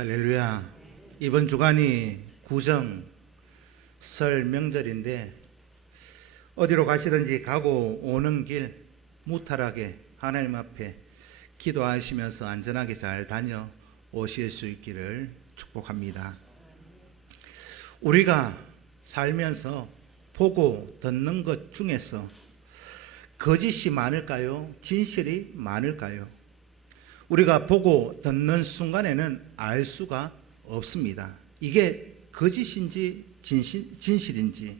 할렐루야. 이번 주간이 구정 설 명절인데 어디로 가시든지 가고 오는 길 무탈하게 하나님 앞에 기도하시면서 안전하게 잘 다녀오실 수 있기를 축복합니다. 우리가 살면서 보고 듣는 것 중에서 거짓이 많을까요? 진실이 많을까요? 우리가 보고 듣는 순간에는 알 수가 없습니다. 이게 거짓인지 진실인지.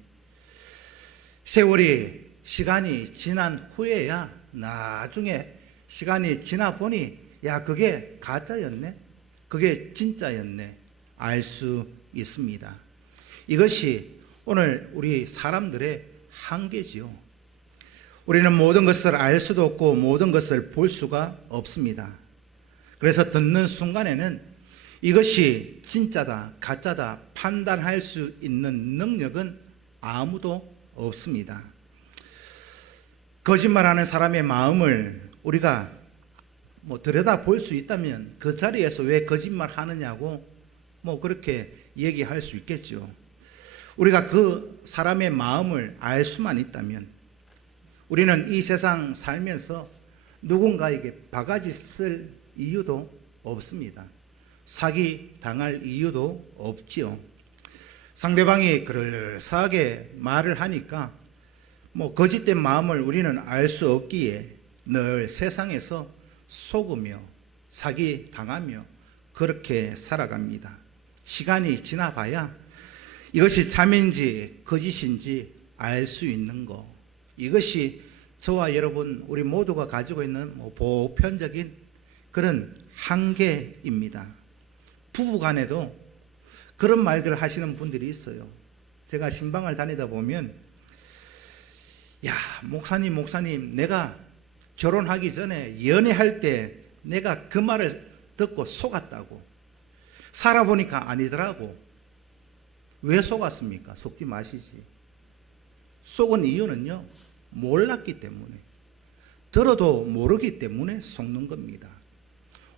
세월이 시간이 지난 후에야 나중에 시간이 지나 보니 야 그게 가짜였네, 그게 진짜였네 알 수 있습니다. 이것이 오늘 우리 사람들의 한계지요. 우리는 모든 것을 알 수도 없고 모든 것을 볼 수가 없습니다. 그래서 듣는 순간에는 이것이 진짜다, 가짜다 판단할 수 있는 능력은 아무도 없습니다. 거짓말하는 사람의 마음을 우리가 들여다 볼 수 있다면 그 자리에서 왜 거짓말하느냐고 그렇게 얘기할 수 있겠죠. 우리가 그 사람의 마음을 알 수만 있다면 우리는 이 세상 살면서 누군가에게 바가지 쓸 이유도 없습니다. 사기 당할 이유도 없지요. 상대방이 그럴싸하게 말을 하니까 거짓된 마음을 우리는 알 수 없기에 늘 세상에서 속으며 사기 당하며 그렇게 살아갑니다. 시간이 지나봐야 이것이 참인지 거짓인지 알 수 있는 것, 이것이 저와 여러분 우리 모두가 가지고 있는 보편적인 그런 한계입니다. 부부간에도 그런 말들을 하시는 분들이 있어요. 제가 신방을 다니다 보면 야 목사님 내가 결혼하기 전에 연애할 때 내가 그 말을 듣고 속았다고, 살아보니까 아니더라고. 왜 속았습니까? 속지 마시지. 속은 이유는요, 몰랐기 때문에, 들어도 모르기 때문에 속는 겁니다.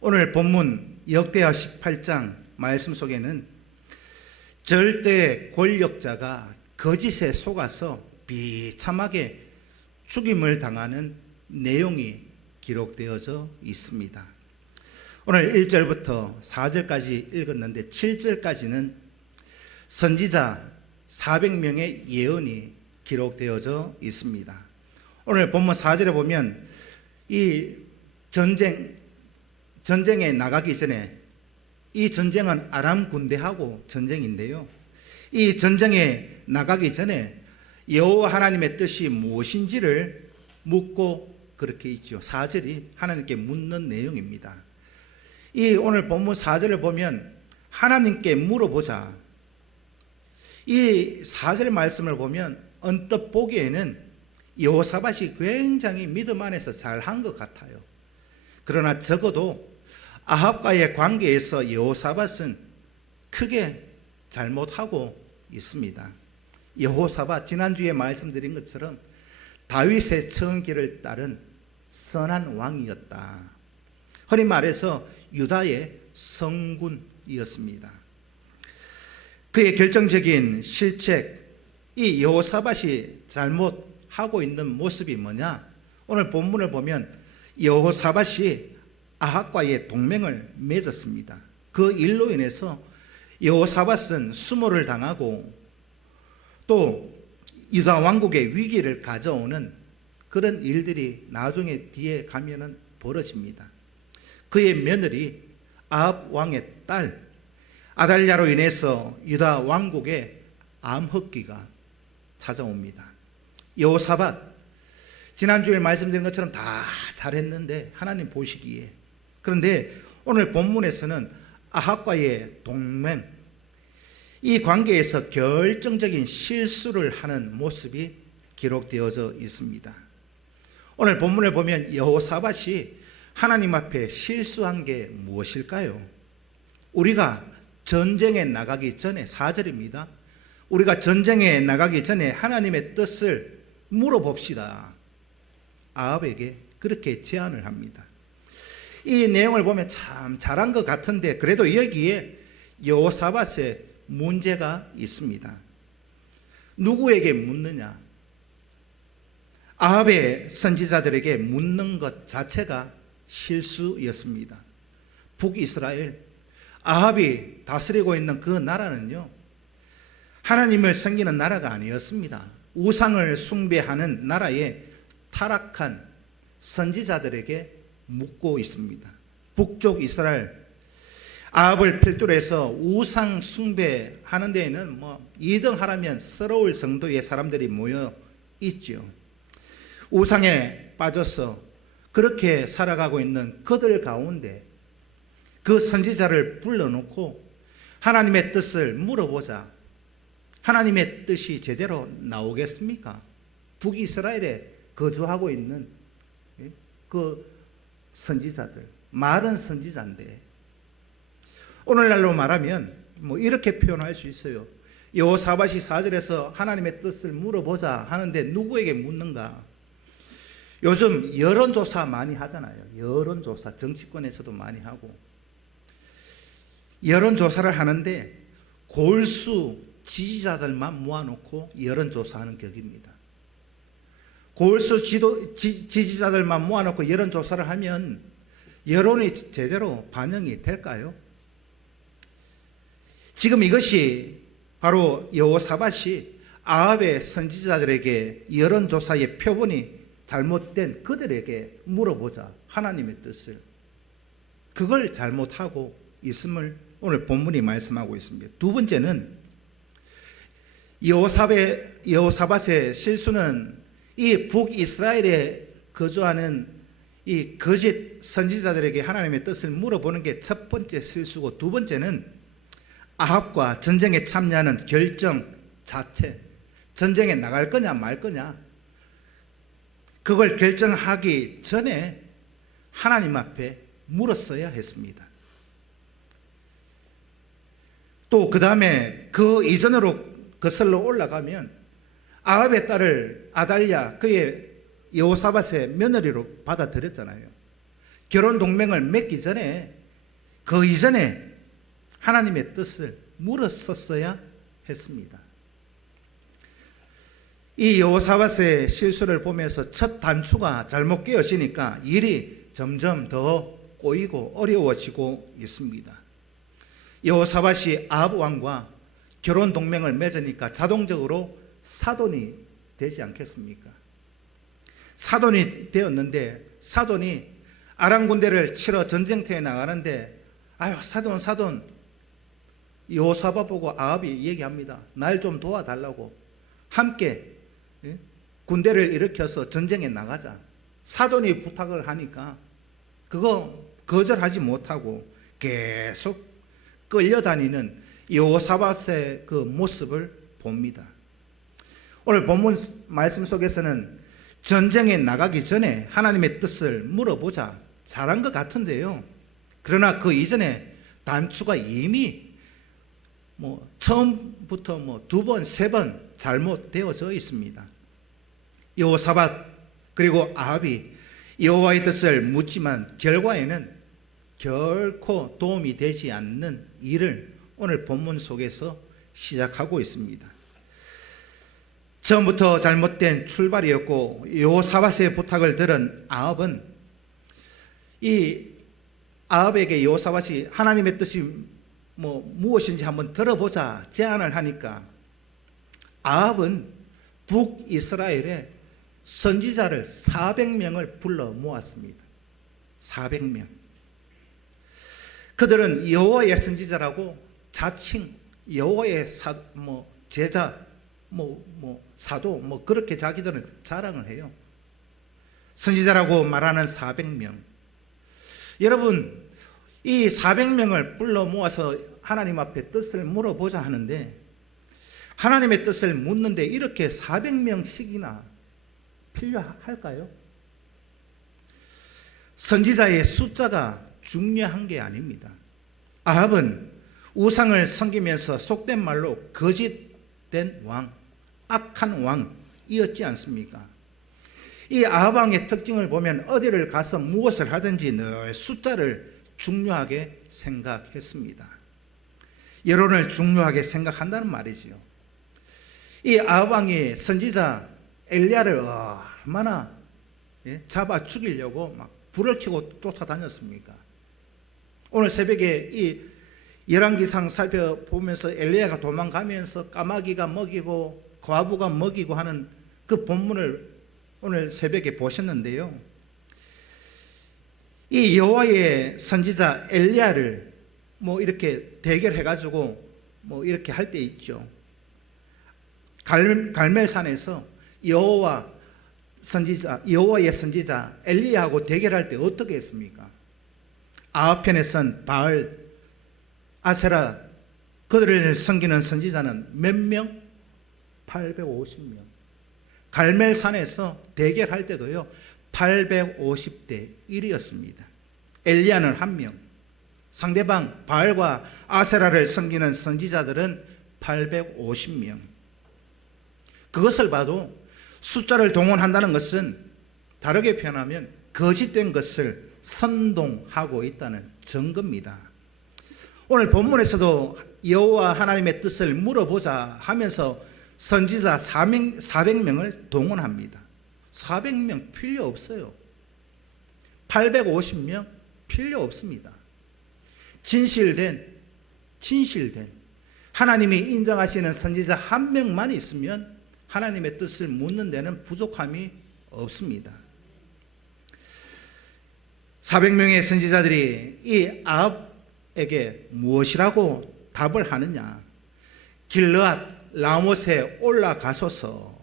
오늘 본문 역대하 18장 말씀 속에는 절대 권력자가 거짓에 속아서 비참하게 죽임을 당하는 내용이 기록되어져 있습니다. 오늘 1절부터 4절까지 읽었는데 7절까지는 선지자 400명의 예언이 기록되어져 있습니다. 오늘 본문 4절에 보면 이 전쟁에 나가기 전에, 이 전쟁은 아람 군대하고 전쟁인데요, 이 전쟁에 나가기 전에 여호와 하나님의 뜻이 무엇인지를 묻고 그렇게 있죠. 4절이 하나님께 묻는 내용입니다. 이 오늘 본문 4절을 보면 하나님께 물어보자, 이 4절 말씀을 보면 언뜻 보기에는 여호사밧이 굉장히 믿음 안에서 잘한 것 같아요. 그러나 적어도 아합과의 관계에서 여호사밧은 크게 잘못하고 있습니다. 여호사밧, 지난주에 말씀드린 것처럼 다윗의 처음길을 따른 선한 왕이었다. 흔히 말해서 유다의 성군이었습니다. 그의 결정적인 실책, 이 여호사밧이 잘못하고 있는 모습이 뭐냐? 오늘 본문을 보면 여호사밧이 아합과의 동맹을 맺었습니다. 그 일로 인해서 여호사밧은 수모를 당하고 또 유다 왕국의 위기를 가져오는 그런 일들이 나중에 뒤에 가면은 벌어집니다. 그의 며느리 아합 왕의 딸 아달랴로 인해서 유다 왕국에 암흑기가 찾아옵니다. 여호사밧, 지난주에 말씀드린 것처럼 다 잘했는데 하나님 보시기에, 그런데 오늘 본문에서는 아합과의 동맹, 이 관계에서 결정적인 실수를 하는 모습이 기록되어져 있습니다. 오늘 본문을 보면 여호사밧이 하나님 앞에 실수한 게 무엇일까요? 우리가 전쟁에 나가기 전에, 4절입니다. 우리가 전쟁에 나가기 전에 하나님의 뜻을 물어봅시다. 아합에게 그렇게 제안을 합니다. 이 내용을 보면 참 잘한 것 같은데 그래도 여기에 여호사밧의 문제가 있습니다. 누구에게 묻느냐? 아합의 선지자들에게 묻는 것 자체가 실수였습니다. 북이스라엘, 아합이 다스리고 있는 그 나라는요, 하나님을 섬기는 나라가 아니었습니다. 우상을 숭배하는 나라의 타락한 선지자들에게 묻고 있습니다. 북쪽 이스라엘, 아합을 필두로 해서 우상 숭배하는 데에는 2등 하라면 서러울 정도의 사람들이 모여 있죠. 우상에 빠져서 그렇게 살아가고 있는 그들 가운데 그 선지자를 불러놓고 하나님의 뜻을 물어보자. 하나님의 뜻이 제대로 나오겠습니까? 북이스라엘에 거주하고 있는 그 선지자들, 말은 선지자인데 오늘날로 말하면 이렇게 표현할 수 있어요. 여호사밧이 4절에서 하나님의 뜻을 물어보자 하는데 누구에게 묻는가? 요즘 여론조사 많이 하잖아요. 여론조사, 정치권에서도 많이 하고 여론조사를 하는데 골수 지지자들만 모아놓고 여론조사하는 격입니다. 골수 지지자들만 모아놓고 여론조사를 하면 여론이 제대로 반영이 될까요? 지금 이것이 바로 여호사밧이 아합의 선지자들에게 여론조사의 표본이 잘못된 그들에게 물어보자 하나님의 뜻을, 그걸 잘못하고 있음을 오늘 본문이 말씀하고 있습니다. 두 번째는 여호사밧의 실수는 이 북이스라엘에 거주하는 이 거짓 선지자들에게 하나님의 뜻을 물어보는 게 첫 번째 실수고, 두 번째는 아합과 전쟁에 참여하는 결정 자체, 전쟁에 나갈 거냐 말 거냐, 그걸 결정하기 전에 하나님 앞에 물었어야 했습니다. 또 그 다음에 그 이전으로 거슬러 올라가면 아합의 딸을 아달랴, 그의 여호사밧의 며느리로 받아들였잖아요. 결혼 동맹을 맺기 전에, 그 이전에 하나님의 뜻을 물었었어야 했습니다. 이 여호사밧의 실수를 보면서 첫 단추가 잘못 끼어지니까 일이 점점 더 꼬이고 어려워지고 있습니다. 여호사밧이 아합 왕과 결혼 동맹을 맺으니까 자동적으로 사돈이 되지 않겠습니까? 사돈이 되었는데 사돈이 아람 군대를 치러 전쟁터에 나가는데 아유 사돈 여호사밧 보고 아합이 얘기합니다. 날 좀 도와달라고, 함께 군대를 일으켜서 전쟁에 나가자. 사돈이 부탁을 하니까 그거 거절하지 못하고 계속 끌려다니는 여호사밧의 그 모습을 봅니다. 오늘 본문 말씀 속에서는 전쟁에 나가기 전에 하나님의 뜻을 물어보자 잘한 것 같은데요. 그러나 그 이전에 단추가 이미 처음부터 두 번, 세 번 잘못되어져 있습니다. 여호사밧 그리고 아합이 여호와의 뜻을 묻지만 결과에는 결코 도움이 되지 않는 일을 오늘 본문 속에서 시작하고 있습니다. 처음부터 잘못된 출발이었고 여호사밧의 부탁을 들은 아합은 이 아합에게 여호사밧이 하나님의 뜻이 무엇인지 한번 들어보자 제안을 하니까 아합은 북이스라엘에 선지자를 400명을 불러 모았습니다. 400명. 그들은 여호와의 선지자라고 자칭 여호와의 제자 사도 그렇게 자기들은 자랑을 해요. 선지자라고 말하는 400명. 여러분, 이 400명을 불러 모아서 하나님 앞에 뜻을 물어보자 하는데 하나님의 뜻을 묻는데 이렇게 400명씩이나 필요할까요? 선지자의 숫자가 중요한 게 아닙니다. 아합은 우상을 섬기면서 속된 말로 거짓된 왕, 악한 왕이었지 않습니까? 이 아합 왕의 특징을 보면 어디를 가서 무엇을 하든지 늘 숫자를 중요하게 생각했습니다. 여론을 중요하게 생각한다는 말이지요. 이 아합 왕이 선지자 엘리야를 얼마나 잡아 죽이려고 막 불을 켜고 쫓아다녔습니까? 오늘 새벽에 이 열왕기상 살펴보면서 엘리야가 도망가면서 까마귀가 먹이고 과부가 먹이고 하는 그 본문을 오늘 새벽에 보셨는데요. 이 여호와의 선지자 엘리야를 뭐 이렇게 대결해가지고 뭐 이렇게 할 때 있죠. 갈멜산에서 여호와의 선지자 엘리야하고 대결할 때 어떻게 했습니까? 아합 편에 선 바알, 아세라 그들을 섬기는 선지자는 몇 명? 850명. 갈멜산에서 대결할 때도요 850대 1이었습니다. 엘리야는 1명, 상대방 바알과 아세라를 섬기는 선지자들은 850명. 그것을 봐도 숫자를 동원한다는 것은 다르게 표현하면 거짓된 것을 선동하고 있다는 증거입니다. 오늘 본문에서도 여호와 하나님의 뜻을 물어보자 하면서 선지자 400명을 동원합니다. 400명 필요 없어요. 850명 필요 없습니다. 진실된 하나님이 인정하시는 선지자 한 명만 있으면 하나님의 뜻을 묻는 데는 부족함이 없습니다. 400명의 선지자들이 이 아합에게 무엇이라고 답을 하느냐? 길르앗 라못에 올라가소서.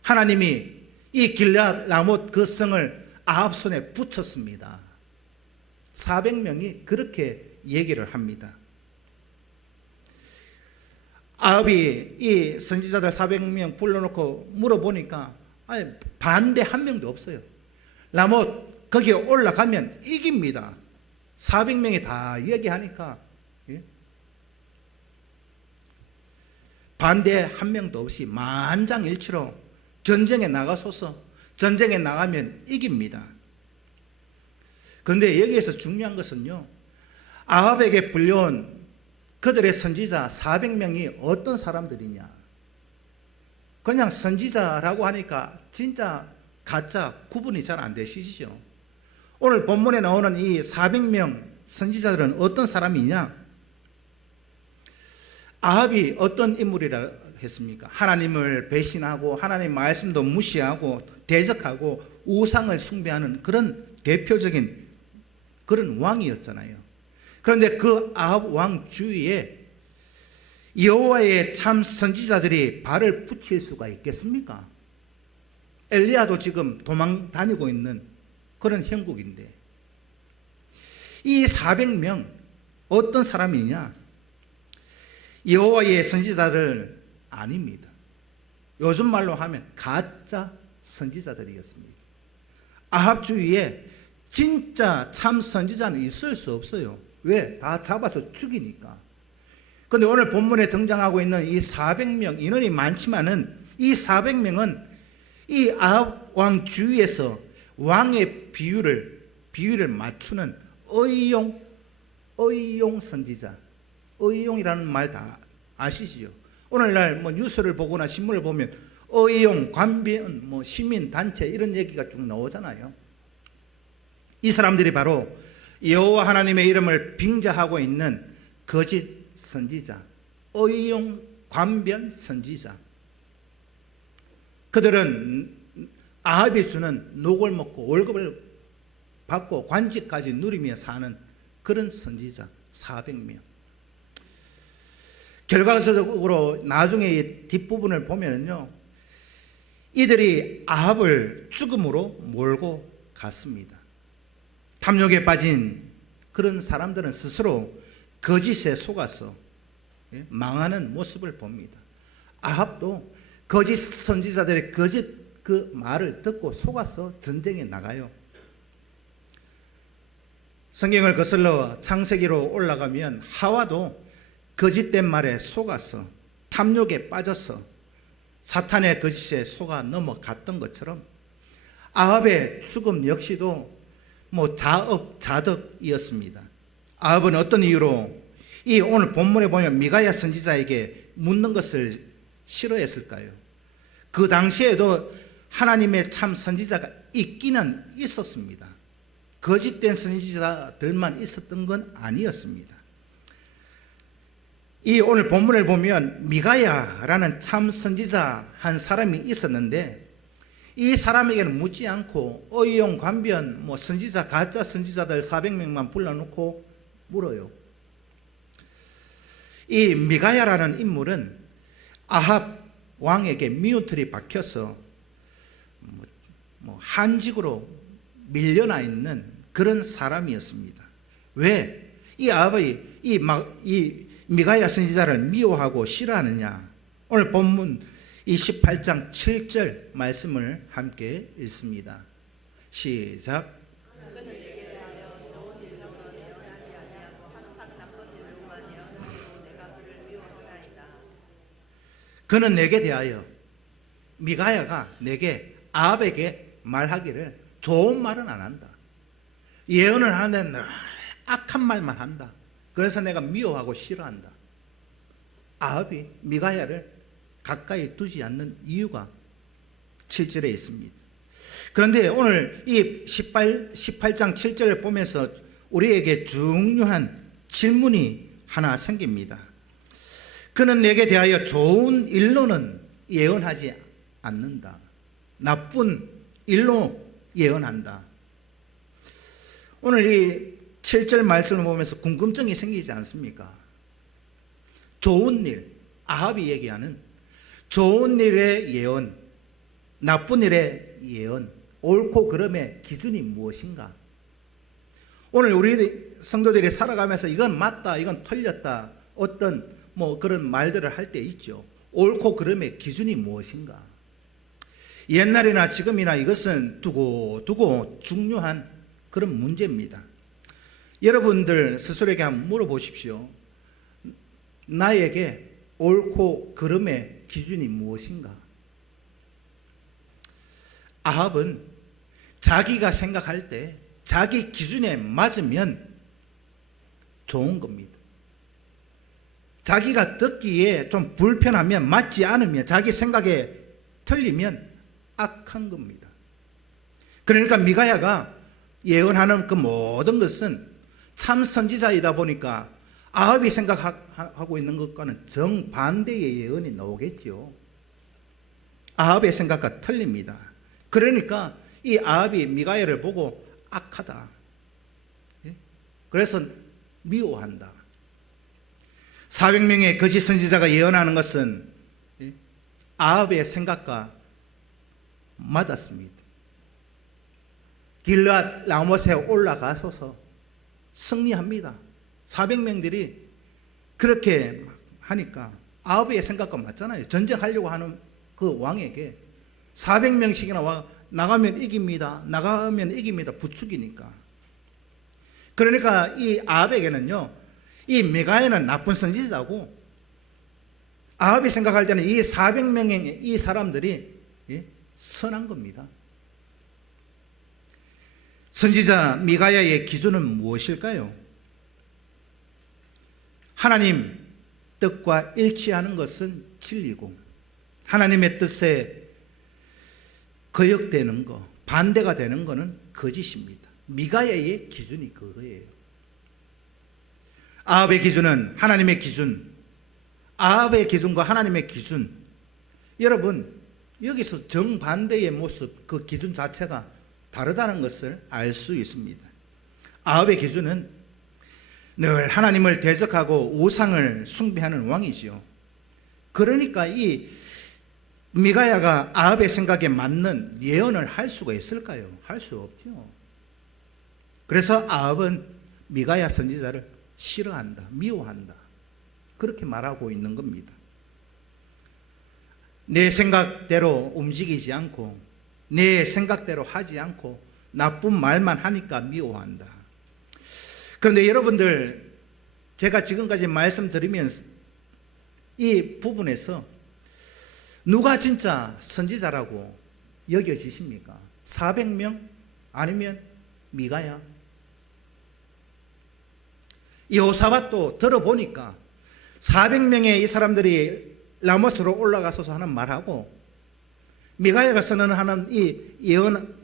하나님이 이 길르앗 라못 그 성을 아합 손에 붙였습니다. 400명이 그렇게 얘기를 합니다. 아합이 이 선지자들 400명 불러놓고 물어보니까 반대 한 명도 없어요. 라못 거기에 올라가면 이깁니다. 400명이 다 얘기하니까 반대 한 명도 없이 만장일치로 전쟁에 나가소서. 전쟁에 나가면 이깁니다. 그런데 여기에서 중요한 것은요, 아합에게 불려온 그들의 선지자 400명이 어떤 사람들이냐? 그냥 선지자라고 하니까 진짜 가짜 구분이 잘 안 되시죠? 오늘 본문에 나오는 이 400명 선지자들은 어떤 사람이냐? 아합이 어떤 인물이라 했습니까? 하나님을 배신하고 하나님 말씀도 무시하고 대적하고 우상을 숭배하는 그런 대표적인 그런 왕이었잖아요. 그런데 그 아합 왕 주위에 여호와의 참 선지자들이 발을 붙일 수가 있겠습니까? 엘리야도 지금 도망 다니고 있는 그런 형국인데 이 400명 어떤 사람이냐? 여호와의 선지자들 아닙니다. 요즘 말로 하면 가짜 선지자들이었습니다. 아합 주위에 진짜 참 선지자는 있을 수 없어요. 왜? 다 잡아서 죽이니까. 그런데 오늘 본문에 등장하고 있는 이 400명 인원이 많지만은 이 400명은 이 아합 왕 주위에서 왕의 비율을 맞추는 의용 선지자. 의용이라는 말 다 아시지요? 오늘날 뭐 뉴스를 보거나 신문을 보면 의용, 관변, 뭐 시민 단체 이런 얘기가 쭉 나오잖아요. 이 사람들이 바로 여호와 하나님의 이름을 빙자하고 있는 거짓 선지자, 의용, 관변 선지자. 그들은 아합이 주는 녹을 먹고 월급을 받고 관직까지 누리며 사는 그런 선지자 400명. 결과적으로 나중에 이 뒷부분을 보면요, 이들이 아합을 죽음으로 몰고 갔습니다. 탐욕에 빠진 그런 사람들은 스스로 거짓에 속아서 망하는 모습을 봅니다. 아합도 거짓 선지자들의 거짓 그 말을 듣고 속아서 전쟁에 나가요. 성경을 거슬러 창세기로 올라가면 하와도 거짓된 말에 속아서 탐욕에 빠져서 사탄의 거짓에 속아 넘어갔던 것처럼 아합의 죽음 역시도 자업자득이었습니다. 아합은 어떤 이유로 이 오늘 본문에 보면 미가야 선지자에게 묻는 것을 싫어했을까요? 그 당시에도 하나님의 참 선지자가 있기는 있었습니다. 거짓된 선지자들만 있었던 건 아니었습니다. 이 오늘 본문을 보면 미가야라는 참 선지자 한 사람이 있었는데, 이 사람에게는 묻지 않고 의용 관변 선지자 가짜 선지자들 400명만 불러놓고 물어요. 이 미가야라는 인물은 아합 왕에게 미운털이 박혀서 한직으로 밀려나 있는 그런 사람이었습니다. 왜 이 아합이 이 미가야 선지자를 미워하고 싫어하느냐? 오늘 본문 이 18장 7절 말씀을 함께 읽습니다. 시작. 그는 내게 대하여, 미가야가 내게 아합에게 말하기를 좋은 말은 안 한다. 예언을 하는데 늘 악한 말만 한다. 그래서 내가 미워하고 싫어한다. 아합이 미가야를 가까이 두지 않는 이유가 7절에 있습니다. 그런데 오늘 이 18장 7절을 보면서 우리에게 중요한 질문이 하나 생깁니다. 그는 내게 대하여 좋은 일로는 예언하지 않는다. 나쁜 일로 예언한다. 오늘 이 7절 말씀을 보면서 궁금증이 생기지 않습니까? 좋은 일, 아합이 얘기하는 좋은 일의 예언, 나쁜 일의 예언, 옳고 그름의 기준이 무엇인가? 오늘 우리 성도들이 살아가면서 이건 맞다, 이건 틀렸다, 어떤 그런 말들을 할 때 있죠. 옳고 그름의 기준이 무엇인가? 옛날이나 지금이나 이것은 두고 중요한 그런 문제입니다. 여러분들 스스로에게 한번 물어보십시오. 나에게 옳고 그름의 기준이 무엇인가? 아합은 자기가 생각할 때 자기 기준에 맞으면 좋은 겁니다. 자기가 듣기에 좀 불편하면, 맞지 않으면, 자기 생각에 틀리면 악한 겁니다. 그러니까 미가야가 예언하는 그 모든 것은 참 선지자이다 보니까 아합이 생각하고 있는 것과는 정반대의 예언이 나오겠죠. 아합의 생각과 틀립니다. 그러니까 이 아합이 미가야를 보고 악하다. 그래서 미워한다. 400명의 거짓 선지자가 예언하는 것은 아합의 생각과 맞았습니다. 길르앗 라못에 올라가소서 승리합니다. 400명들이 그렇게 하니까 아합의 생각과 맞잖아요. 전쟁하려고 하는 그 왕에게 400명씩이나 와 나가면 이깁니다. 나가면 이깁니다. 부축이니까. 그러니까 이 아합에게는요, 이 미가야는 나쁜 선지자고, 아합이 생각할 때는 이 400명의 이 사람들이 선한 겁니다. 선지자 미가야의 기준은 무엇일까요? 하나님 뜻과 일치하는 것은 진리고, 하나님의 뜻에 거역되는 것, 반대가 되는 것은 거짓입니다. 미가야의 기준이 그거예요. 아합의 기준은 하나님의 기준, 아합의 기준과 하나님의 기준, 여러분 여기서 정반대의 모습, 그 기준 자체가 다르다는 것을 알 수 있습니다. 아합의 기준은 늘 하나님을 대적하고 우상을 숭배하는 왕이지요. 그러니까 이 미가야가 아합의 생각에 맞는 예언을 할 수가 있을까요? 할 수 없죠. 그래서 아합은 미가야 선지자를 싫어한다, 미워한다, 그렇게 말하고 있는 겁니다. 내 생각대로 움직이지 않고 내 생각대로 하지 않고 나쁜 말만 하니까 미워한다. 그런데 여러분들, 제가 지금까지 말씀드리면서 이 부분에서 누가 진짜 선지자라고 여겨지십니까? 400명? 아니면 미가야? 여호사밧도 들어보니까 400명의 이 사람들이 라모스로 올라가서 하는 말하고 미가야가 선언하는 이 예언,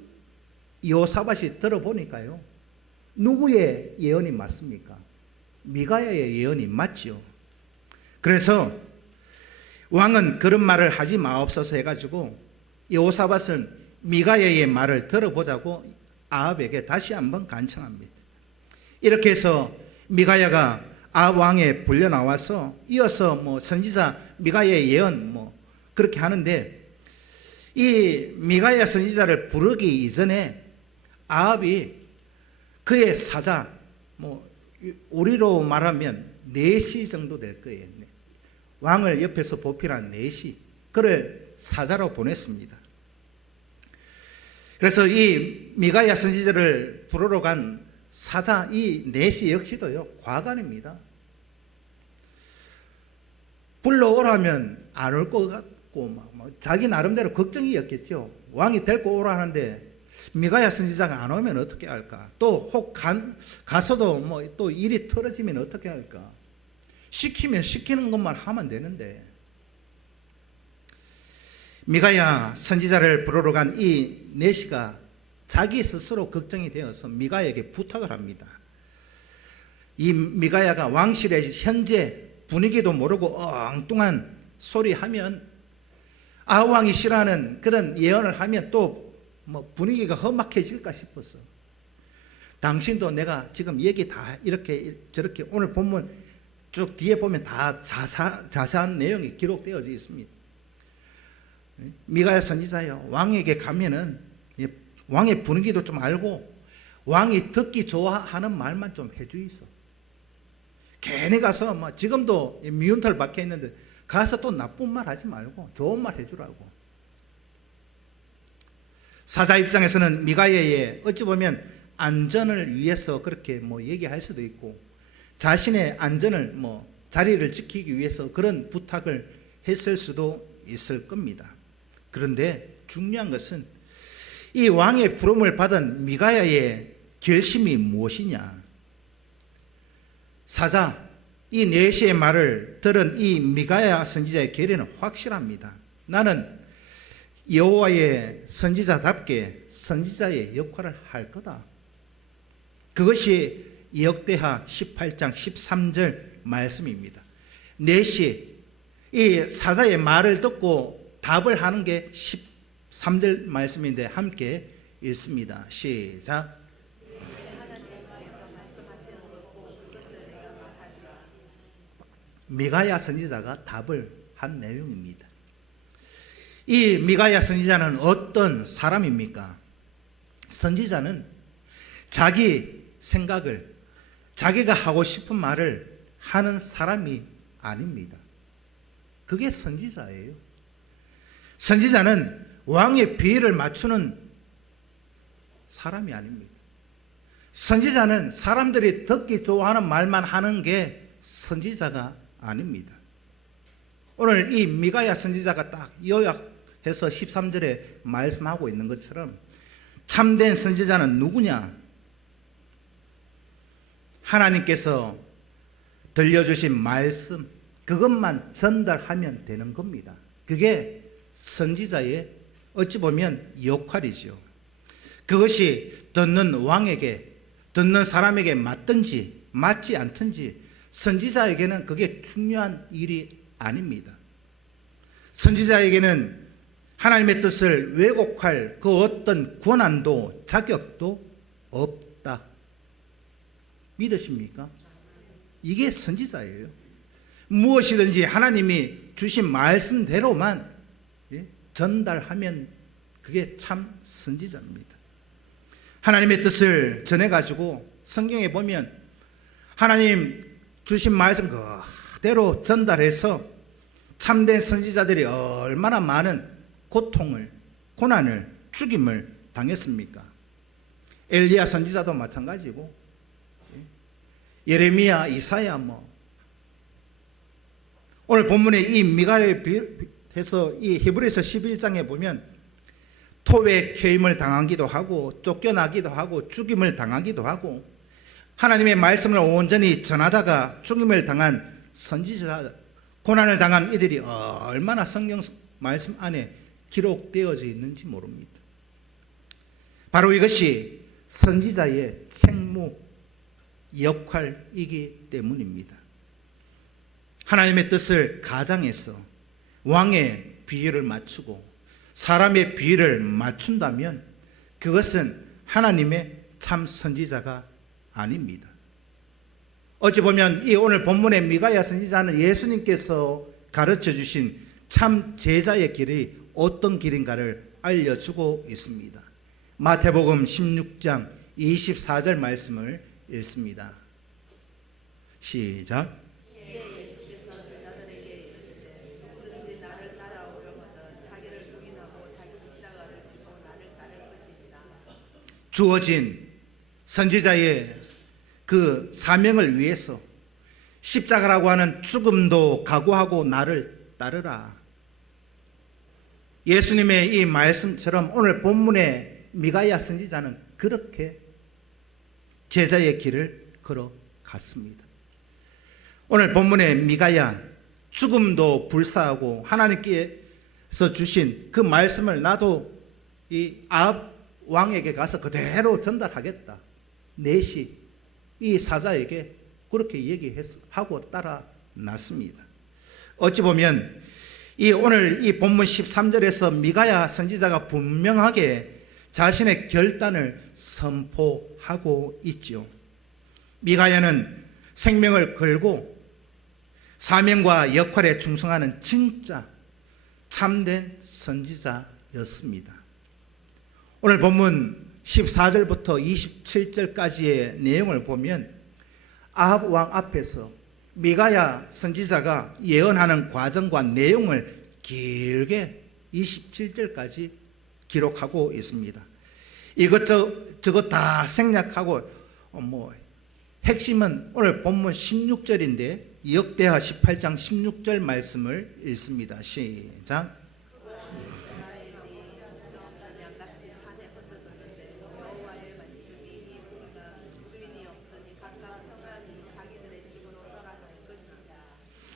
여호사밧이 들어보니까요, 누구의 예언이 맞습니까? 미가야의 예언이 맞지요. 그래서 왕은 그런 말을 하지 마옵소서 해가지고 여호사밧은 미가야의 말을 들어보자고 아합에게 다시 한번 간청합니다. 이렇게 해서 미가야가 아합 왕에 불려 나와서 이어서 뭐 선지자 미가야의 예언 뭐 그렇게 하는데, 이 미가야 선지자를 부르기 이전에 아합이 그의 사자, 뭐 우리로 말하면 내시 정도 될 거예요. 왕을 옆에서 보필한 내시, 그를 사자로 보냈습니다. 그래서 이 미가야 선지자를 부르러 간 사자, 이 내시 역시도요, 과관입니다. 불러오라면 안 올 것 같고 자기 나름대로 걱정이었겠죠. 왕이 데리고 오라 하는데 미가야 선지자가 안 오면 어떻게 할까? 또 혹 가서도 뭐 또 일이 틀어지면 어떻게 할까? 시키면 시키는 것만 하면 되는데. 미가야 선지자를 부르러 간 이 내시가 자기 스스로 걱정이 되어서 미가야에게 부탁을 합니다. 이 미가야가 왕실의 현재 분위기도 모르고 엉뚱한 소리 하면, 아합 왕이 싫어하는 그런 예언을 하면 또 뭐 분위기가 험악해질까 싶어서, 당신도 내가 지금 얘기 다 이렇게 저렇게 오늘 본문 쭉 뒤에 보면 다 자세한 내용이 기록되어 있습니다. 미가야 선지자요, 왕에게 가면은 왕의 분위기도 좀 알고 왕이 듣기 좋아하는 말만 좀 해주이소. 괜히 가서 뭐 지금도 미운털 박혀 있는데 가서 또 나쁜 말 하지 말고 좋은 말 해주라고. 사자 입장에서는 미가야의 어찌 보면 안전을 위해서 그렇게 뭐 얘기할 수도 있고, 자신의 안전을 뭐 자리를 지키기 위해서 그런 부탁을 했을 수도 있을 겁니다. 그런데 중요한 것은 이 왕의 부름을 받은 미가야의 결심이 무엇이냐? 사자, 이 내시의 말을 들은 이 미가야 선지자의 결의는 확실합니다. 나는 여호와의 선지자답게 선지자의 역할을 할 거다. 그것이 역대하 18장 13절 말씀입니다. 내시, 이 사자의 말을 듣고 답을 하는 게 13절 말씀인데 함께 읽습니다. 시작. 미가야 선지자가 답을 한 내용입니다. 이 미가야 선지자는 어떤 사람입니까? 선지자는 자기 생각을, 자기가 하고 싶은 말을 하는 사람이 아닙니다. 그게 선지자예요. 선지자는 왕의 비위를 맞추는 사람이 아닙니다. 선지자는 사람들이 듣기 좋아하는 말만 하는 게 선지자가 아닙니다. 오늘 이 미가야 선지자가 딱 요약해서 13절에 말씀하고 있는 것처럼 참된 선지자는 누구냐? 하나님께서 들려주신 말씀, 그것만 전달하면 되는 겁니다. 그게 선지자의 어찌 보면 역할이죠. 그것이 듣는 왕에게, 듣는 사람에게 맞든지 맞지 않든지 선지자에게는 그게 중요한 일이 아닙니다. 선지자에게는 하나님의 뜻을 왜곡할 그 어떤 권한도 자격도 없다. 믿으십니까? 이게 선지자예요. 무엇이든지 하나님이 주신 말씀대로만 전달하면 그게 참 선지자입니다. 하나님의 뜻을 전해가지고 성경에 보면 하나님 주신 말씀 그대로 전달해서 참된 선지자들이 얼마나 많은 고통을, 고난을, 죽임을 당했습니까? 엘리야 선지자도 마찬가지고, 예레미야, 이사야 오늘 본문에 이 미가를 비해서 이 히브리서 11장에 보면 토에 켜임을 당하기도 하고 쫓겨나기도 하고 죽임을 당하기도 하고 하나님의 말씀을 온전히 전하다가 죽임을 당한 선지자, 고난을 당한 이들이 얼마나 성경 말씀 안에 기록되어져 있는지 모릅니다. 바로 이것이 선지자의 책무, 역할이기 때문입니다. 하나님의 뜻을 가장해서 왕의 비위를 맞추고 사람의 비위를 맞춘다면 그것은 하나님의 참 선지자가 아닙니다. 어찌 보면 이 오늘 본문의 미가야 선지자는 예수님께서 가르쳐 주신 참 제자의 길이 어떤 길인가를 알려주고 있습니다. 마태복음 16장 24절 말씀을 읽습니다. 시작. 주어진 선지자의 그 사명을 위해서 십자가라고 하는 죽음도 각오하고 나를 따르라. 예수님의 이 말씀처럼 오늘 본문의 미가야 선지자는 그렇게 제자의 길을 걸어갔습니다. 오늘 본문의 미가야 죽음도 불사하고 하나님께서 주신 그 말씀을 나도 이 아합 왕에게 가서 그대로 전달하겠다. 넷이 이 사자에게 그렇게 얘기하고 따라 났습니다. 어찌 보면 오늘 이 본문 13절에서 미가야 선지자가 분명하게 자신의 결단을 선포하고 있죠. 미가야는 생명을 걸고 사명과 역할에 충성하는 진짜 참된 선지자였습니다. 오늘 본문 14절부터 27절까지의 내용을 보면 아합 왕 앞에서 미가야 선지자가 예언하는 과정과 내용을 길게 27절까지 기록하고 있습니다. 이것저것 다 생략하고 핵심은 오늘 본문 16절인데 역대하 18장 16절 말씀을 읽습니다. 시작.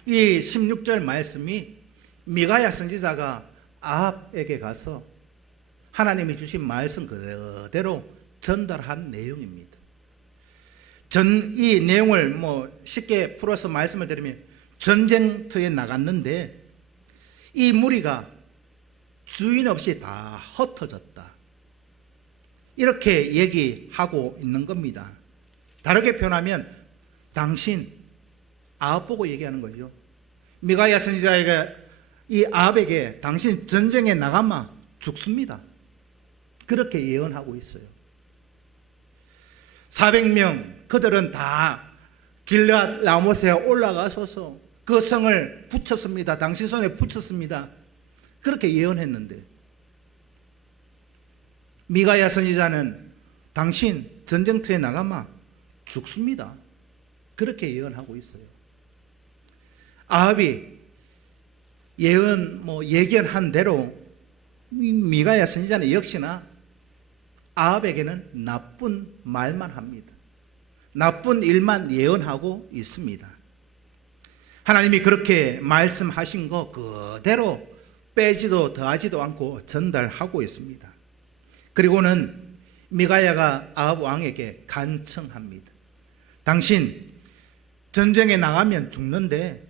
이 16절 말씀이 미가야 선지자가 아합에게 가서 하나님이 주신 말씀 그대로 전달한 내용입니다. 이 내용을 쉽게 풀어서 말씀을 드리면 전쟁터에 나갔는데 이 무리가 주인 없이 다 흩어졌다. 이렇게 얘기하고 있는 겁니다. 다르게 표현하면 당신 아합 보고 얘기하는 거죠. 미가야 선지자에게 이 아합에게 당신 전쟁에 나가면 죽습니다. 그렇게 예언하고 있어요. 400명 그들은 다 길르앗 라못에 올라가서서 그 성을 붙였습니다. 당신 손에 붙였습니다. 그렇게 예언했는데 미가야 선지자는 당신 전쟁터에 나가면 죽습니다. 그렇게 예언하고 있어요. 아합이 예견한 대로 미가야 선지자는 역시나 아합에게는 나쁜 말만 합니다. 나쁜 일만 예언하고 있습니다. 하나님이 그렇게 말씀하신 거 그대로 빼지도 더하지도 않고 전달하고 있습니다. 그리고는 미가야가 아합 왕에게 간청합니다. 당신 전쟁에 나가면 죽는데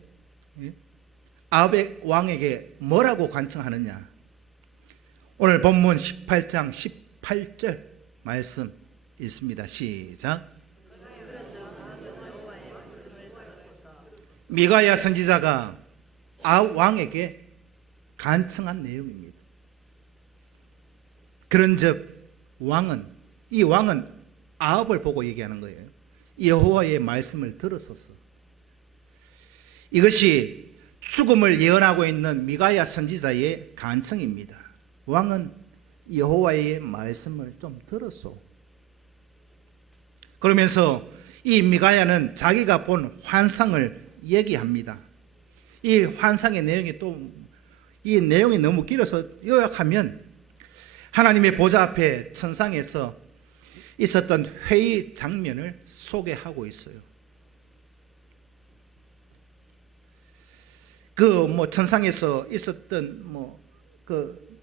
아합 왕에게 뭐라고 간청하느냐? 오늘 본문 18장 18절 말씀 있습니다. 시작. 미가야 선지자가 아합 왕에게 간청한 내용입니다. 그런즉 이 왕은 아합을 보고 얘기하는 거예요. 여호와의 말씀을 들었었어. 이것이 죽음을 예언하고 있는 미가야 선지자의 간청입니다. 왕은 여호와의 말씀을 좀 들었어. 그러면서 이 미가야는 자기가 본 환상을 얘기합니다. 이 환상의 내용이 이 내용이 너무 길어서 요약하면 하나님의 보좌 앞에 천상에서 있었던 회의 장면을 소개하고 있어요. 천상에서 있었던 그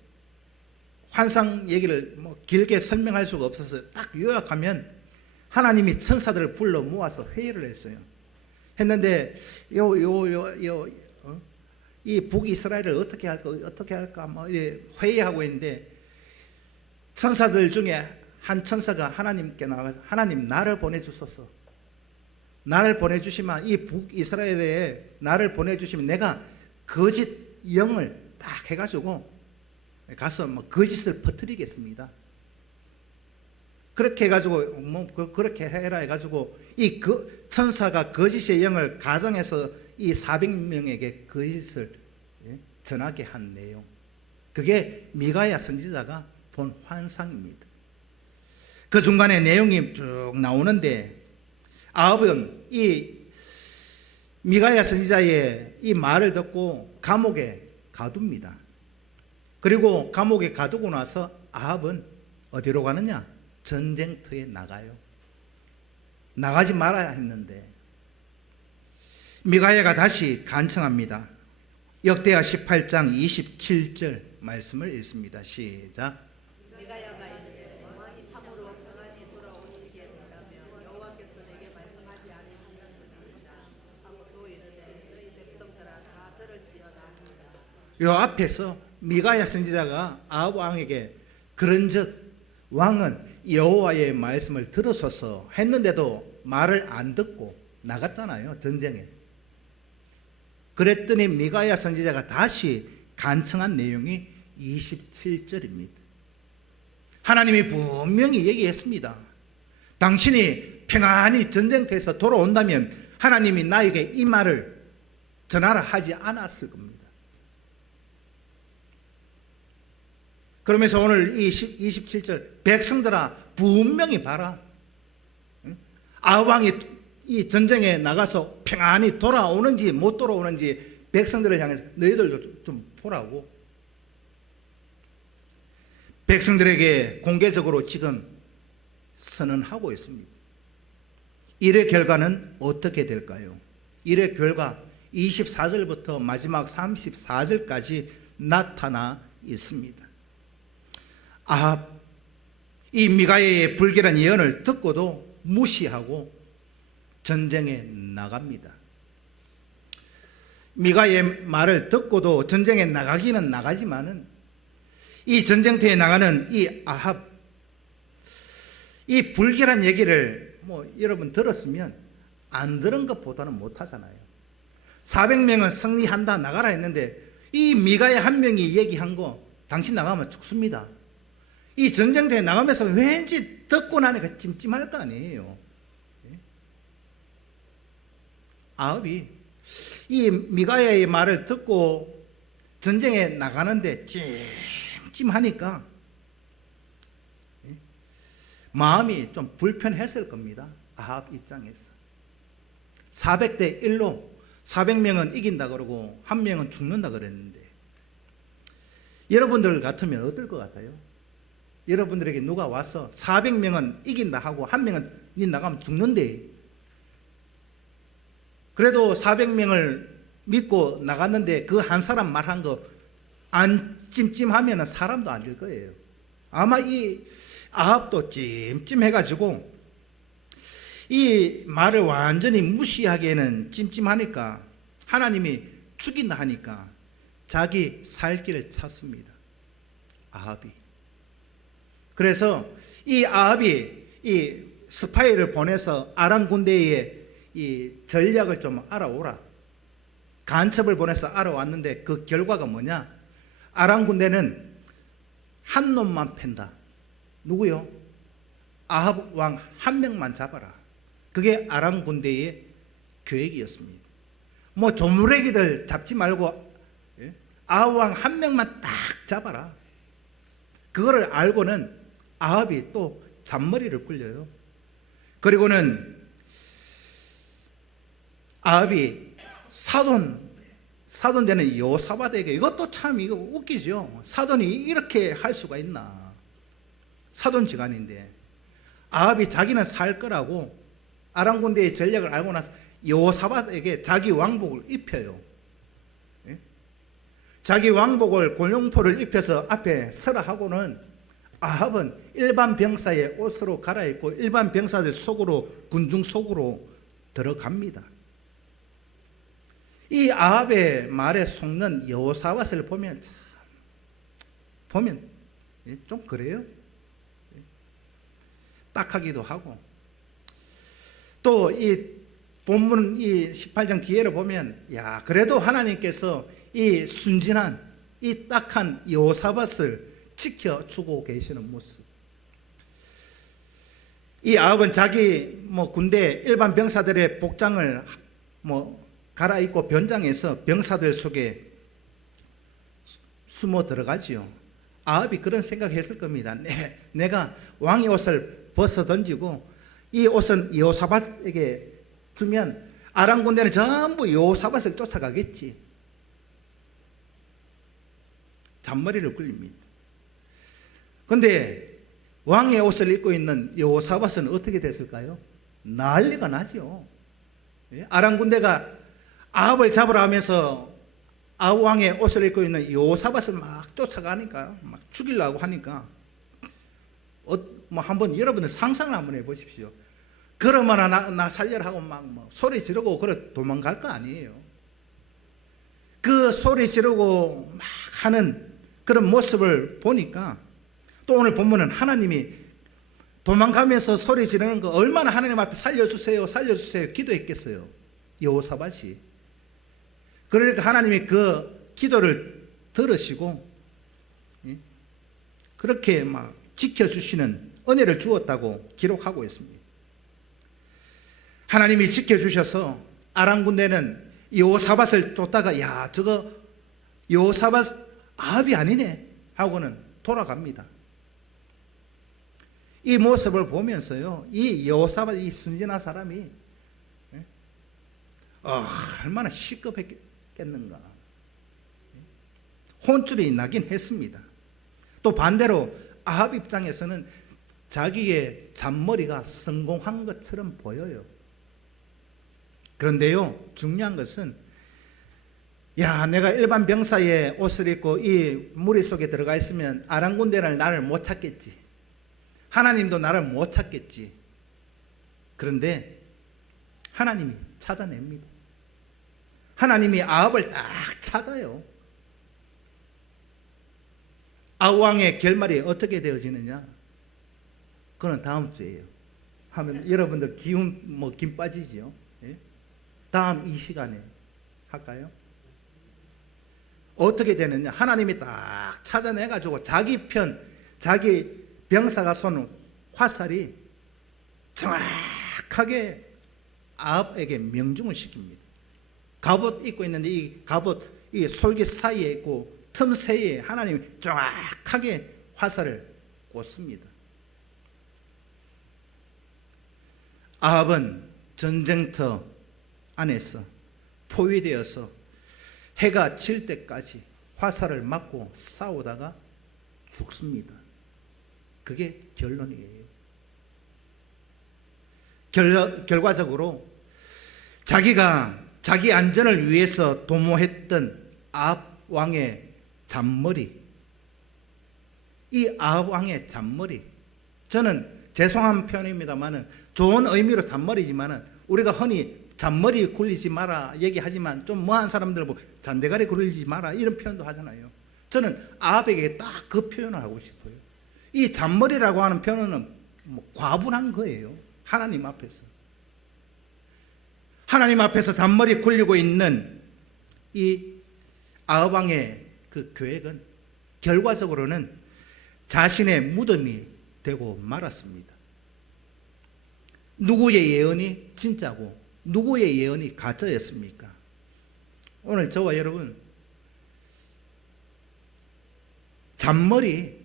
환상 얘기를 길게 설명할 수가 없어서 딱 요약하면 하나님이 천사들을 불러 모아서 회의를 했어요. 했는데 이 북이스라엘을 어떻게 할까 회의하고 있는데, 천사들 중에 한 천사가 하나님께 나가서 하나님, 나를 보내주소서. 나를 보내주시면, 이 북이스라엘에 나를 보내주시면 내가 거짓 영을 딱 해가지고 가서 거짓을 퍼뜨리겠습니다. 그렇게 해가지고 그렇게 해라 해가지고 이 천사가 거짓의 영을 가정해서 이 400명에게 거짓을 전하게 한 내용, 그게 미가야 선지자가 본 환상입니다. 그 중간에 내용이 쭉 나오는데, 아합은 이 미가야 선지자의 이 말을 듣고 감옥에 가둡니다. 그리고 감옥에 가두고 나서 아합은 어디로 가느냐? 전쟁터에 나가요. 나가지 말아야 했는데 미가야가 다시 간청합니다. 역대하 18장 27절 말씀을 읽습니다. 시작. 미가야가 이르되 왕이 참으로 평안히 돌아오시게 된다면 여호와께서 내게 말씀하지 아니하셨습니다 하고 또 이르되 너희 백성들아 다 들을지어다 합니다. 이 앞에서 미가야 선지자가 아합 왕에게 그런즉 왕은 여호와의 말씀을 들어서서 했는데도 말을 안 듣고 나갔잖아요, 전쟁에. 그랬더니 미가야 선지자가 다시 간청한 내용이 27절입니다. 하나님이 분명히 얘기했습니다. 당신이 평안히 전쟁터에서 돌아온다면 하나님이 나에게 이 말을 전하라 하지 않았을 겁니다. 그러면서 오늘 27절, 백성들아 분명히 봐라. 아합 왕이 이 전쟁에 나가서 평안히 돌아오는지 못 돌아오는지 백성들을 향해서 너희들도 좀 보라고. 백성들에게 공개적으로 지금 선언하고 있습니다. 일의 결과는 어떻게 될까요? 일의 결과 24절부터 마지막 34절까지 나타나 있습니다. 아합, 이 미가야의 불길한 예언을 듣고도 무시하고 전쟁에 나갑니다. 미가야의 말을 듣고도 전쟁에 나가기는 나가지만은 이 전쟁터에 나가는 이 아합, 이 불길한 얘기를 여러분 들었으면 안 들은 것보다는 못하잖아요. 400명은 승리한다 나가라 했는데 이 미가야 한 명이 얘기한 거 당신 나가면 죽습니다. 이 전쟁터에 나가면서 왠지 듣고 나니까 찜찜할 거 아니에요. 아합이 이 미가야의 말을 듣고 전쟁에 나가는데 찜찜하니까 마음이 좀 불편했을 겁니다. 아합 입장에서 400대 1로 400명은 이긴다 그러고 한 명은 죽는다 그랬는데, 여러분들 같으면 어떨 것 같아요? 여러분들에게 누가 와서 400명은 이긴다 하고 한 명은 니 나가면 죽는데, 그래도 400명을 믿고 나갔는데 그 한 사람 말한 거 안 찜찜하면 사람도 안 될 거예요. 아마 이 아합도 찜찜해가지고 이 말을 완전히 무시하기에는 찜찜하니까 하나님이 죽인다 하니까 자기 살 길을 찾습니다. 아합이. 그래서 이 아합이 이 스파이를 보내서 아람 군대의 이 전략을 좀 알아오라. 간첩을 보내서 알아왔는데 그 결과가 뭐냐? 아람 군대는 한 놈만 팬다. 누구요? 아합 왕 한 명만 잡아라. 그게 아람 군대의 계획이었습니다. 조무래기들 잡지 말고 아합 왕 한 명만 딱 잡아라. 그거를 알고는 아합이 또 잔머리를 굴려요. 그리고는 아합이 사돈 되는 여호사밧에게, 이것도 참 이거 웃기죠. 사돈이 이렇게 할 수가 있나? 사돈지간인데 아합이 자기는 살 거라고 아람 군대의 전략을 알고 나서 여호사밧에게 자기 왕복을 입혀요. 예? 자기 왕복을 골룡포를 입혀서 앞에 서라 하고는 아합은 일반 병사의 옷으로 갈아입고 일반 병사들 속으로 군중 속으로 들어갑니다. 이 아합의 말에 속는 여호사밧을 보면 좀 그래요. 딱하기도 하고 또 이 본문 이 18장 뒤에를 보면 야 그래도 하나님께서 이 순진한 이 딱한 여호사밧을 지켜주고 계시는 모습. 이 아합은 자기 군대 일반 병사들의 복장을 갈아입고 변장해서 병사들 속에 숨어 들어가지요. 아합이 그런 생각했을 겁니다. 내가 왕의 옷을 벗어 던지고 이 옷은 여호사밧에게 주면 아람 군대는 전부 여호사밧을 쫓아가겠지. 잔머리를 굴립니다. 그런데 왕의 옷을 입고 있는 여호사밧은 어떻게 됐을까요? 난리가 나죠. 아람 군대가 아합을 잡으러 하면서 아합 왕의 옷을 입고 있는 여호사밧을 막 쫓아가니까 막 죽이려고 하니까 한번 여러분들 상상을 한번 해보십시오. 그러면 나 살려라 하고 막 소리 지르고 그래 도망갈 거 아니에요. 그 소리 지르고 막 하는 그런 모습을 보니까 또 오늘 본문은 하나님이 도망가면서 소리 지르는 거 얼마나 하나님 앞에 살려주세요 살려주세요 기도했겠어요. 여호사밧이. 그러니까 하나님이 그 기도를 들으시고 그렇게 막 지켜주시는 은혜를 주었다고 기록하고 있습니다. 하나님이 지켜주셔서 아람 군대는 여호사밧을 쫓다가 야 저거 여호사밧 아합이 아니네 하고는 돌아갑니다. 이 모습을 보면서요 이 여호사밧 이 순진한 사람이 얼마나 시급했겠는가 혼쭐이 나긴 했습니다. 또 반대로 아합 입장에서는 자기의 잔머리가 성공한 것처럼 보여요. 그런데요 중요한 것은 야 내가 일반 병사의 옷을 입고 이 무리 속에 들어가 있으면 아람 군대는 나를 못 찾겠지. 하나님도 나를 못 찾겠지. 그런데 하나님이 찾아냅니다. 하나님이 아합을 딱 찾아요. 아합 왕의 결말이 어떻게 되어지느냐? 그건 다음 주에요. 하면 여러분들 김 빠지지요. 예? 다음 이 시간에 할까요? 어떻게 되느냐? 하나님이 딱 찾아내가지고 자기 편, 자기 병사가 쏘는 화살이 정확하게 아합에게 명중을 시킵니다. 갑옷 입고 있는데 이 갑옷 이 솔깃 사이에 있고 틈새에 하나님이 정확하게 화살을 꽂습니다. 아합은 전쟁터 안에서 포위되어서 해가 질 때까지 화살을 맞고 싸우다가 죽습니다. 그게 결론이에요. 결과적으로 자기가 자기 안전을 위해서 도모했던 아합 왕의 잔머리, 이 아합 왕의 잔머리, 저는 죄송한 표현입니다만은 좋은 의미로 잔머리지만은 우리가 흔히 잔머리 굴리지 마라 얘기하지만 좀 뭐한 사람들 뭐 잔대가리 굴리지 마라 이런 표현도 하잖아요. 저는 아합에게 딱 그 표현을 하고 싶어요. 이 잔머리라고 하는 표현은 과분한 거예요. 하나님 앞에서. 하나님 앞에서 잔머리 굴리고 있는 이 아합 왕의 그 계획은 결과적으로는 자신의 무덤이 되고 말았습니다. 누구의 예언이 진짜고 누구의 예언이 가짜였습니까? 오늘 저와 여러분 잔머리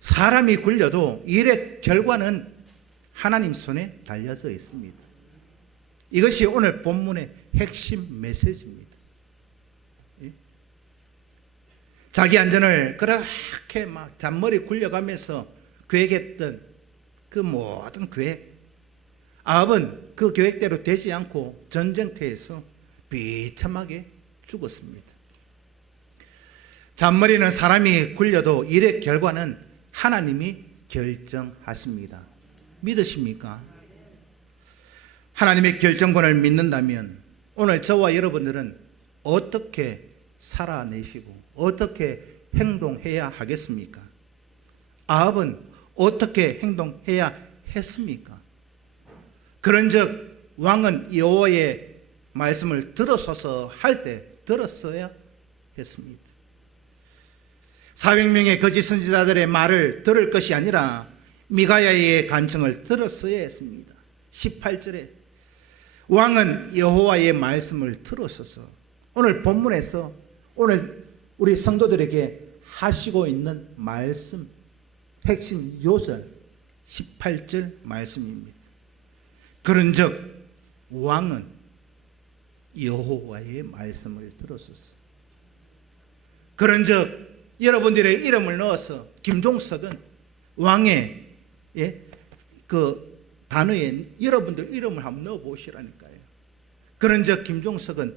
사람이 굴려도 일의 결과는 하나님 손에 달려져 있습니다. 이것이 오늘 본문의 핵심 메시지입니다. 자기 안전을 그렇게 막 잔머리 굴려가면서 계획했던 그 모든 계획, 아합은 그 계획대로 되지 않고 전쟁터에서 비참하게 죽었습니다. 잔머리는 사람이 굴려도 일의 결과는 하나님이 결정하십니다. 믿으십니까? 하나님의 결정권을 믿는다면 오늘 저와 여러분들은 어떻게 살아내시고 어떻게 행동해야 하겠습니까? 아합은 어떻게 행동해야 했습니까? 그런즉 왕은 여호와의 말씀을 들어서서 할 때 들었어야 했습니다. 400명의 거짓 선지자들의 말을 들을 것이 아니라 미가야의 간청을 들었어야 했습니다. 18절에 왕은 여호와의 말씀을 들어서서 오늘 본문에서 오늘 우리 성도들에게 하시고 있는 말씀 핵심 요절 18절 말씀입니다. 그런즉 왕은 여호와의 말씀을 들었었어. 그런즉 여러분들의 이름을 넣어서 김종석은 왕의 그 단어에 여러분들 이름을 한번 넣어 보시라니까요. 그런즉 김종석은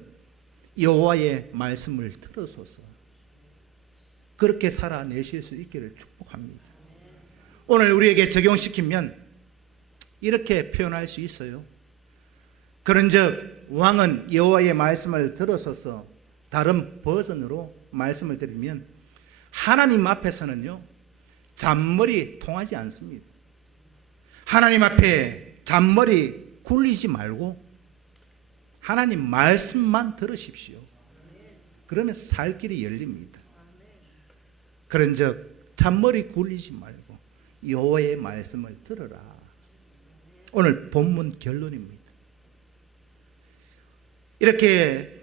여호와의 말씀을 들어서서 그렇게 살아내실 수 있기를 축복합니다. 오늘 우리에게 적용시키면 이렇게 표현할 수 있어요. 그런즉 왕은 여호와의 말씀을 들어서서 다른 버전으로 말씀을 드리면 하나님 앞에서는요 잔머리 통하지 않습니다. 하나님 앞에 잔머리 굴리지 말고 하나님 말씀만 들으십시오. 그러면 살 길이 열립니다. 그런즉 잔머리 굴리지 말고 여호와의 말씀을 들으라. 오늘 본문 결론입니다. 이렇게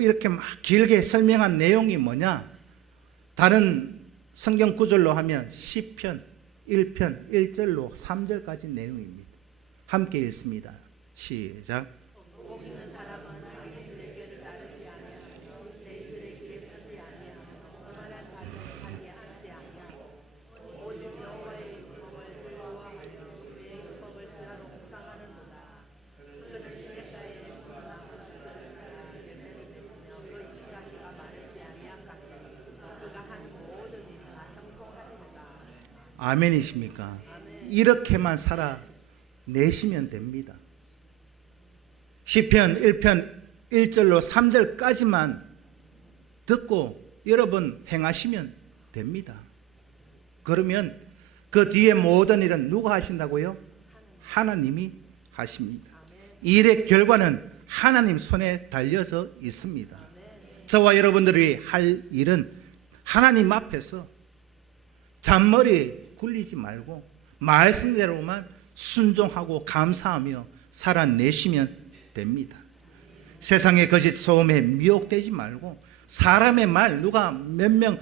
이렇게 막 길게 설명한 내용이 뭐냐? 다른 성경 구절로 하면 시편 1편 1절로 3절까지 내용입니다. 함께 읽습니다. 시작. 아멘이십니까? 이렇게만 살아내시면 됩니다. 시편 1편 1절로 3절까지만 듣고 여러분 행하시면 됩니다. 그러면 그 뒤에 모든 일은 누가 하신다고요? 하나님이 하십니다. 이 일의 결과는 하나님 손에 달려져 있습니다. 저와 여러분들이 할 일은 하나님 앞에서 잔머리 굴리지 말고 말씀대로만 순종하고 감사하며 살아내시면 됩니다. 세상의 거짓 소음에 미혹되지 말고 사람의 말 누가 몇 명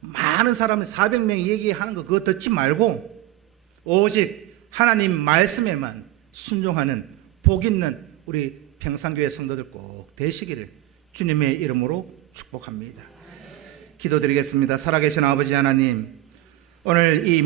많은 사람은 400명이 얘기하는 거 그거 듣지 말고 오직 하나님 말씀에만 순종하는 복 있는 우리 평산교회 성도들 꼭 되시기를 주님의 이름으로 축복합니다. 기도드리겠습니다. 살아계신 아버지 하나님, 오늘 이